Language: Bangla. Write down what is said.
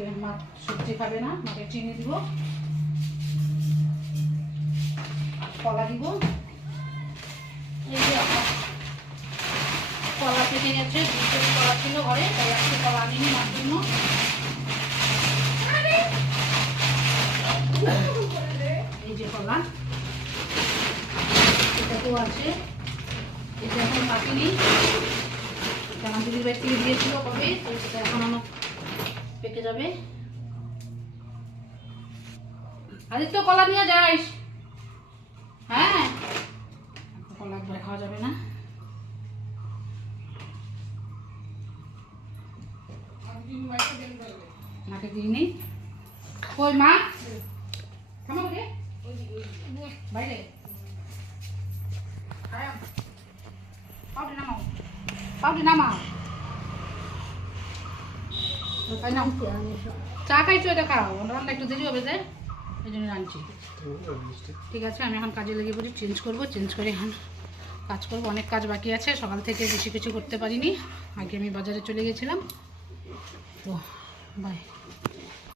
মাকে মা সবজি খাবে না, মাকে চিনি দিব, কলা দিব। এই যে কলা পেকে গেছে, 2 কেজি কলা ছিল ঘরে, তাই আজকে কলা আনিনি মার জন্য। এই যে কলা, এটাতেও আছে, এটা এখন কাটিনি, আমার দিদির বাড়ি থেকে দিয়েছিল কবে, তো সেটা এখন আমার পেকে যাবে। আদিত্য কলা নিয়ে যাইস। হ্যাঁ, কলা একবার খাওয়া যাবে না। মাকে দিইনি। কই মা? কেমন রে? বাইরে পাউডার নামাও, পাউডার নামাও। চা খাইছো, এটা খাও, রান্না একটু দেরি হবে, তাই এই জন্য রাঁধছি। ঠিক আছে, আমি এখন কাজে লেগে পড়ি, চেঞ্জ করবো, চেঞ্জ করে এখন কাজ করবো। অনেক কাজ বাকি আছে, সকাল থেকে বেশি কিছু করতে পারিনি, আগে আমি বাজারে চলে গেছিলাম। তো বাই।